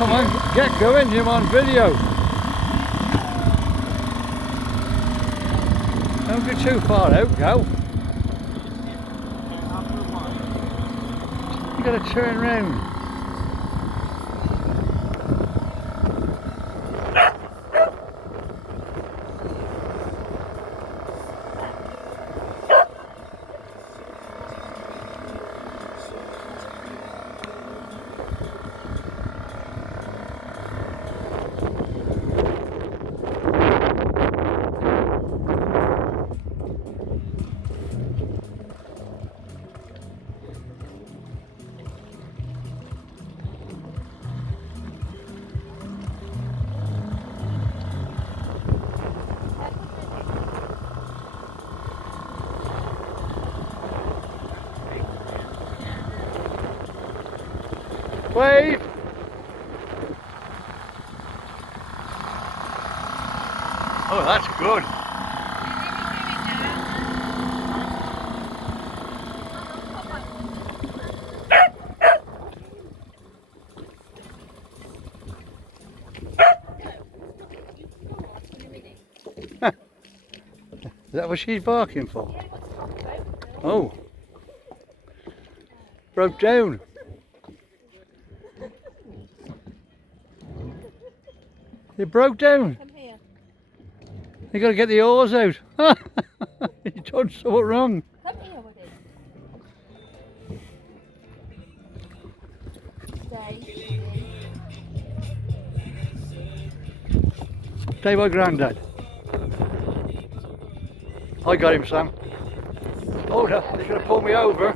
Come on, get going, you're on video. Don't go too far out, go. You gotta turn round. Wave! Oh, that's good. Is that what she's barking for? Oh. Broke down. It broke down. Come here. You gotta get the oars out. You done something wrong. Come here with it. Stay by Grandad. I got him, Sam. Hold up, he's gonna pull me over.